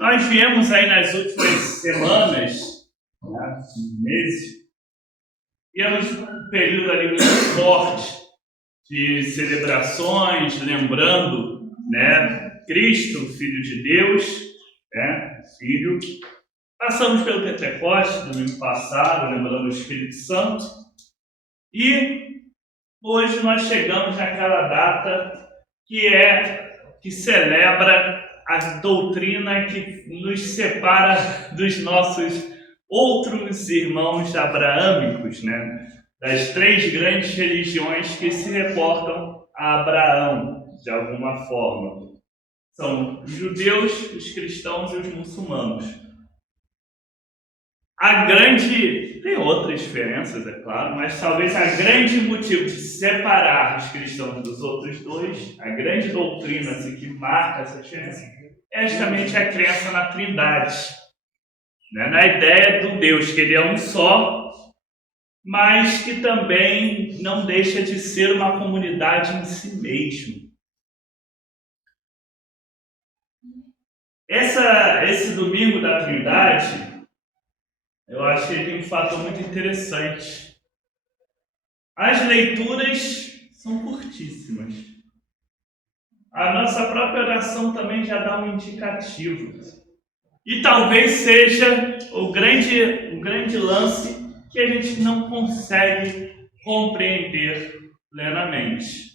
Nós viemos aí nas últimas semanas, né, meses, viemos um período ali muito forte de celebrações, lembrando, né, Cristo, Filho de Deus, né, Filho. Passamos pelo Pentecostes, domingo passado, lembrando o Espírito Santo. E hoje nós chegamos naquela data que celebra a doutrina que nos separa dos nossos outros irmãos abraâmicos, né? Das três grandes religiões que se reportam a Abraão, de alguma forma. São os judeus, os cristãos e os muçulmanos. Tem outras diferenças, é claro, mas talvez a grande motivo de separar os cristãos dos outros dois, a grande doutrina assim, que marca essa diferença, é justamente a crença na Trindade, né? Na ideia do Deus, que ele é um só, mas que também não deixa de ser uma comunidade em si mesmo. Esse domingo da Trindade, eu acho que ele tem um fator muito interessante. As leituras são curtíssimas. A nossa própria oração também já dá um indicativo. E talvez seja o grande lance que a gente não consegue compreender plenamente.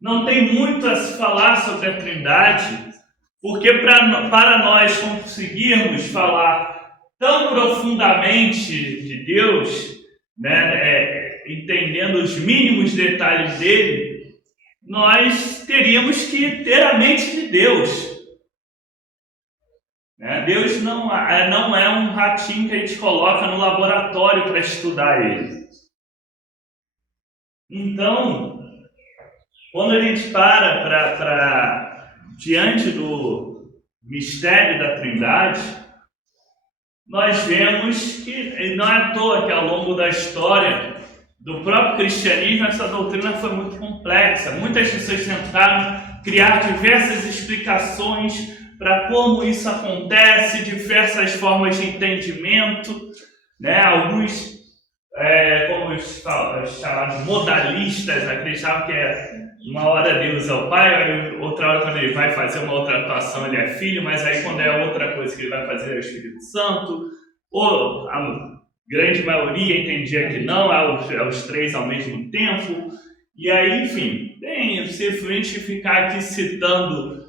Não tem muito a se falar sobre a Trindade, porque para nós conseguirmos falar tão profundamente de Deus, né, entendendo os mínimos detalhes dele, nós teríamos que ter a mente de Deus. Né? Deus não é um ratinho que a gente coloca no laboratório para estudar ele. Então, quando a gente para diante do mistério da Trindade, nós vemos que não é à toa que ao longo da história do próprio cristianismo essa doutrina foi muito complexa. Muitas pessoas tentaram criar diversas explicações para como isso acontece, diversas formas de entendimento, né? Alguns, como os chamados modalistas, acreditavam que uma hora Deus é o Pai, outra hora quando ele vai fazer uma outra atuação ele é Filho, mas aí quando é outra coisa que ele vai fazer é o Espírito Santo, ou a grande maioria entendia que não, é os três ao mesmo tempo, e aí, enfim, se a gente ficar aqui citando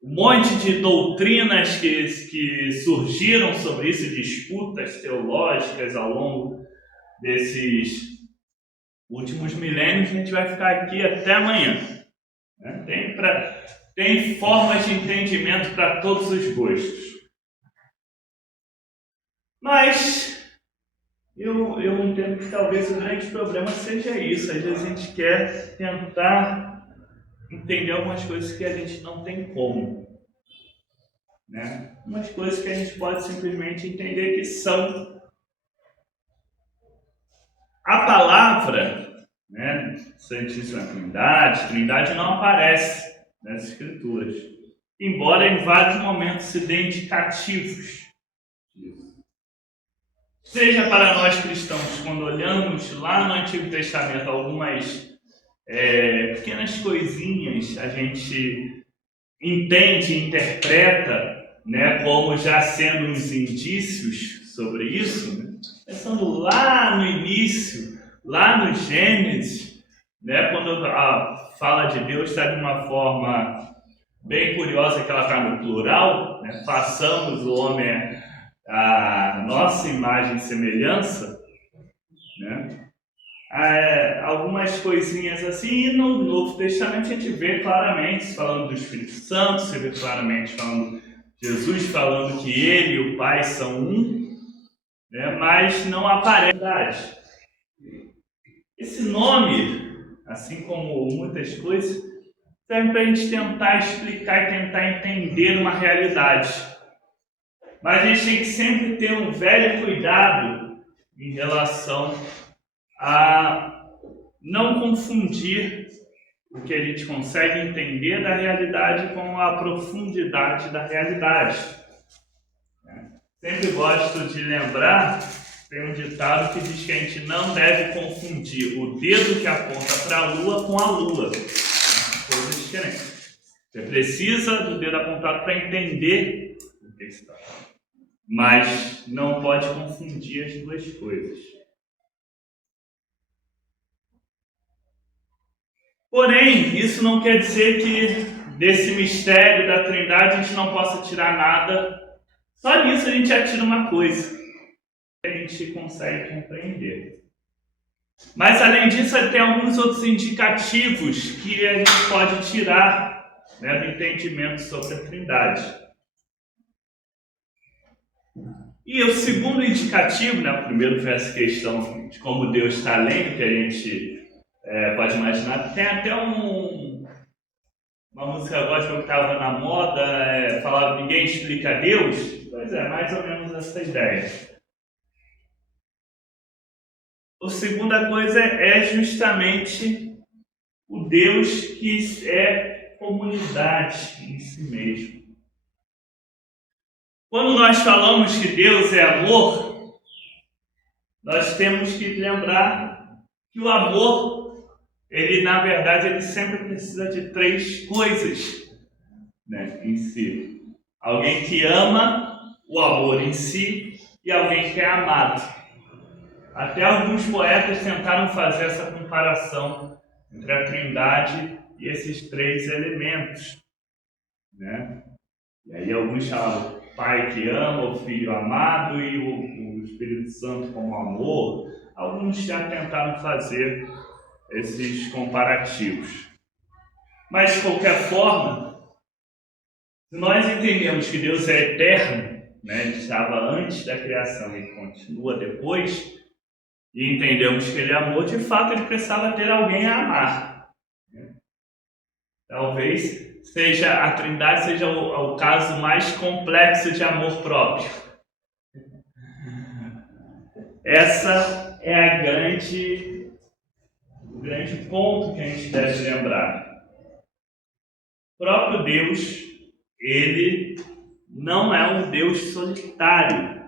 um monte de doutrinas que surgiram sobre isso, disputas teológicas ao longo desses últimos milênios, a gente vai ficar aqui até amanhã. Né? Tem formas de entendimento para todos os gostos. Mas eu entendo que talvez o grande problema seja isso. Às vezes a gente quer tentar entender algumas coisas que a gente não tem como. Né? Umas coisas que a gente pode simplesmente entender que são a palavra, né, Santíssima Trindade não aparece nas Escrituras, embora em vários momentos se dê indicativos disso. Seja para nós cristãos, quando olhamos lá no Antigo Testamento algumas pequenas coisinhas, a gente entende e interpreta, né, como já sendo uns indícios sobre isso, né? Pensando lá no início, lá no Gênesis, né, quando a fala de Deus está de uma forma bem curiosa, que ela está no plural, né? Façamos o homem a nossa imagem e semelhança, né? Algumas coisinhas assim, e no Novo Testamento a gente vê claramente falando do Espírito Santo, você vê claramente falando Jesus falando que ele e o Pai são um, né? Mas não aparece. Esse nome, assim como muitas coisas, serve para a gente tentar explicar e tentar entender uma realidade. Mas a gente tem que sempre ter um velho cuidado em relação a não confundir o que a gente consegue entender da realidade com a profundidade da realidade. Sempre gosto de lembrar, tem um ditado que diz que a gente não deve confundir o dedo que aponta para a lua com a lua. Coisas diferentes. Você precisa do dedo apontado para entender o que está falando. Mas não pode confundir as duas coisas. Porém, isso não quer dizer que desse mistério da Trindade a gente não possa tirar nada. Só nisso a gente já tira uma coisa que a gente consegue compreender. Mas além disso, tem alguns outros indicativos que a gente pode tirar, né, do entendimento sobre a Trindade. E o segundo indicativo, né, o primeiro foi essa questão de como Deus está além do que a gente pode imaginar. Tem até uma música gospel que estava na moda, falava ninguém explica Deus. Pois é, mais ou menos essa ideia. A segunda coisa é justamente o Deus que é comunidade em si mesmo. Quando nós falamos que Deus é amor, nós temos que lembrar que o amor, ele na verdade, ele sempre precisa de três coisas, né, em si. Alguém que ama, o amor em si, e alguém que é amado. Até alguns poetas tentaram fazer essa comparação entre a Trindade e esses três elementos, né? E aí alguns chamavam o Pai que ama, o Filho amado e o Espírito Santo como amor. Alguns já tentaram fazer esses comparativos. Mas, de qualquer forma, se nós entendemos que Deus é eterno, né? Ele estava antes da criação e continua depois, e entendemos que Ele é amor, de fato Ele precisava ter alguém a amar. Talvez a Trindade seja o caso mais complexo de amor próprio. Essa é o grande ponto que a gente deve lembrar. O próprio Deus, Ele não é um Deus solitário,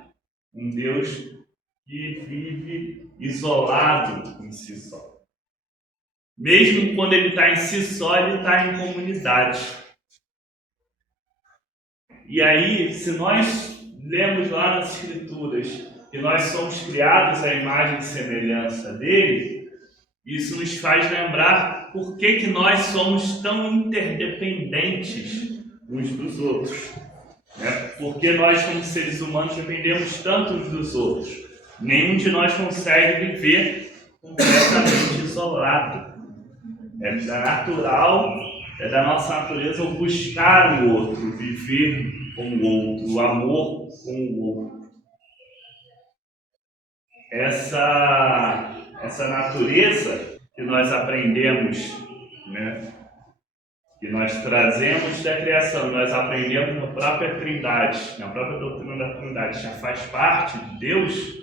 um Deus que vive isolado em si só. Mesmo quando ele está em si só, ele está em comunidade. E aí, se nós lemos lá nas Escrituras que nós somos criados à imagem e semelhança dele, isso nos faz lembrar por que nós somos tão interdependentes uns dos outros. Porque nós, como seres humanos, dependemos tanto uns dos outros. Nenhum de nós consegue viver completamente isolado. É da nossa natureza o buscar o outro, viver com o outro, o amor com o outro. Essa natureza que nós aprendemos, né, que nós trazemos da criação, nós aprendemos na própria Trindade, na própria doutrina da Trindade, já faz parte de Deus,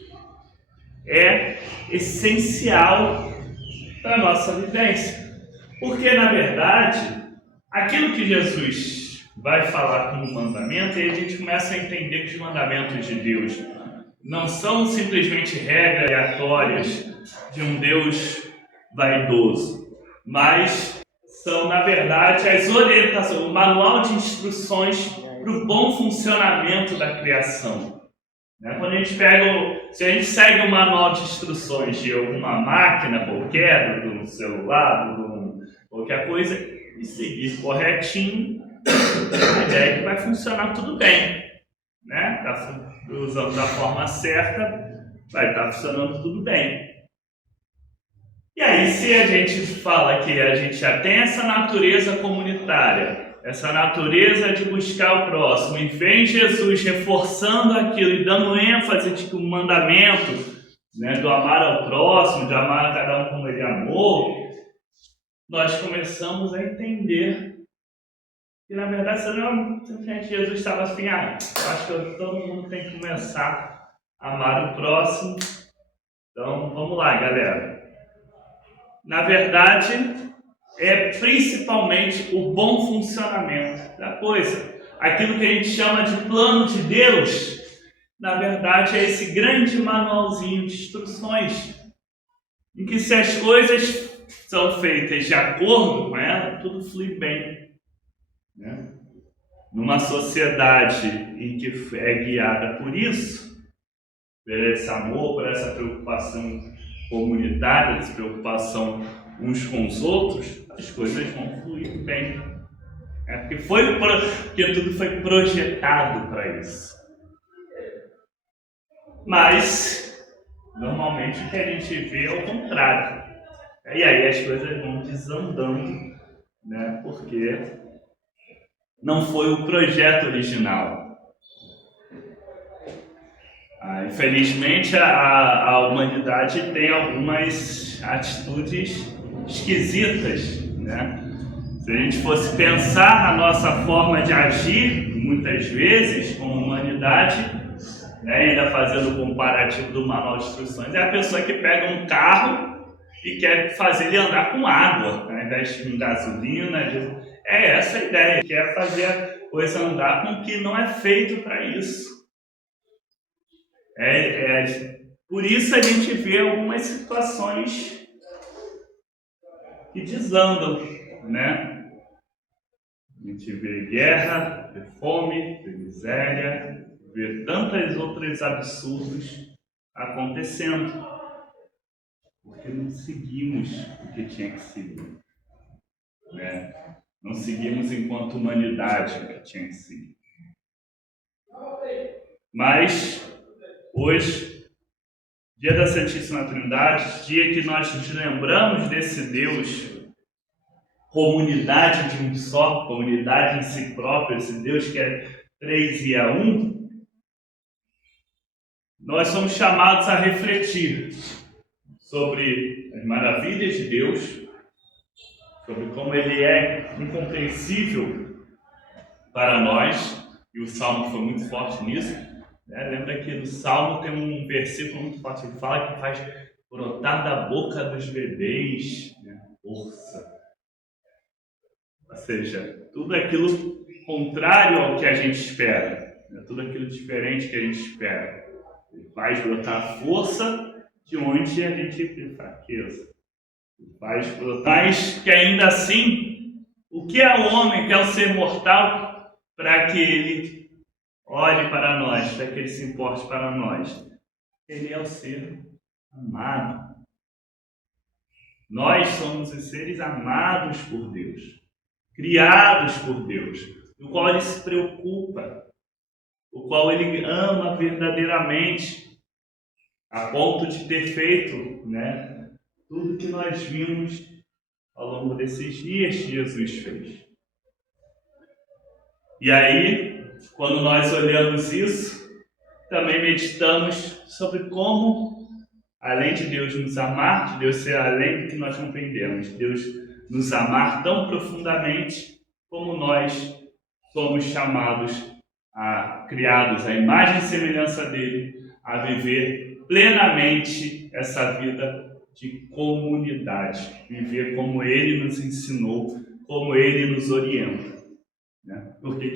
é essencial para a nossa vivência. Porque, na verdade, aquilo que Jesus vai falar como mandamento, aí a gente começa a entender que os mandamentos de Deus não são simplesmente regras aleatórias de um Deus vaidoso, mas são, na verdade, as orientações, o manual de instruções para o bom funcionamento da criação. Quando se a gente segue o manual de instruções de alguma máquina qualquer, do celular, qualquer coisa, e seguir corretinho, a ideia é que vai funcionar tudo bem. Tá usando da forma certa, vai estar funcionando tudo bem. E aí, se a gente fala que a gente já tem essa natureza comunitária, essa natureza de buscar o próximo, e vem Jesus reforçando aquilo e dando ênfase de que o mandamento, do amar ao próximo, de amar a cada um como ele amou, nós começamos a entender que, na verdade, simplesmente Jesus estava assim, eu acho que todo mundo tem que começar a amar o próximo. Então, vamos lá, galera. Na verdade, é principalmente o bom funcionamento da coisa. Aquilo que a gente chama de plano de Deus, na verdade, é esse grande manualzinho de instruções, em que se as coisas são feitas de acordo com ela, tudo flui bem, né? Numa sociedade em que é guiada por isso, por esse amor, por essa preocupação comunitária, essa preocupação uns com os outros, as coisas vão fluir bem. Porque tudo foi projetado para isso. Mas, normalmente, o que a gente vê é o contrário. E aí as coisas vão desandando, né? Porque não foi o projeto original. Infelizmente, a humanidade tem algumas atitudes esquisitas, né? Se a gente fosse pensar na nossa forma de agir, muitas vezes, como humanidade, né, ainda fazendo o comparativo do manual de instruções, é a pessoa que pega um carro e quer fazer ele andar com água, né, ao invés de gasolina. É essa a ideia, quer fazer a coisa andar com o que não é feito para isso. Por isso a gente vê algumas situações que desandam, né? A gente vê guerra, vê fome, vê miséria, vê tantos outros absurdos acontecendo, porque não seguimos o que tinha que seguir, né? Não seguimos enquanto humanidade o que tinha que seguir. Mas hoje, dia da Santíssima Trindade, dia que nós nos lembramos desse Deus, comunidade de um só, comunidade em si próprio, esse Deus que é 3 e a 1, nós somos chamados a refletir sobre as maravilhas de Deus, sobre como Ele é incompreensível para nós, e o Salmo foi muito forte nisso, né? Lembra que no Salmo tem um versículo muito forte que fala que faz brotar da boca dos bebês, né, força. Ou seja, tudo aquilo contrário ao que a gente espera, né? Tudo aquilo diferente que a gente espera. Ele faz brotar força de onde a gente tem fraqueza. Ele faz brotar, mas que ainda assim, o que é o homem, que é o ser mortal, para que ele olhe para nós, para que ele se importe para nós? Ele é o ser amado. Nós somos os seres amados por Deus, criados por Deus, do qual Ele se preocupa, o qual Ele ama verdadeiramente, a ponto de ter feito, né, tudo que nós vimos ao longo desses dias que Jesus fez. E aí, quando nós olhamos isso, também meditamos sobre como, além de Deus nos amar, de Deus ser além do que nós compreendemos, de Deus nos amar tão profundamente, como nós somos chamados, criados à imagem e semelhança dele, a viver plenamente essa vida de comunidade, viver como ele nos ensinou, como ele nos orienta, né? Porque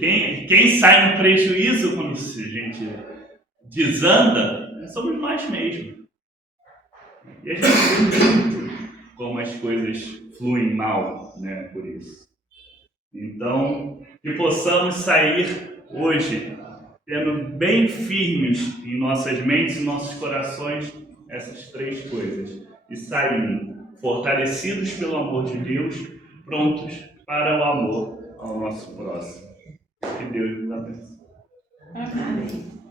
quem sai no prejuízo quando a gente desanda, somos nós mesmos. E a gente vê muito como as coisas fluem mal, né, por isso. Então, que possamos sair hoje tendo bem firmes em nossas mentes e nossos corações essas 3 coisas. E saindo fortalecidos pelo amor de Deus, prontos para o amor ao nosso próximo. Que Deus nos abençoe. Amém.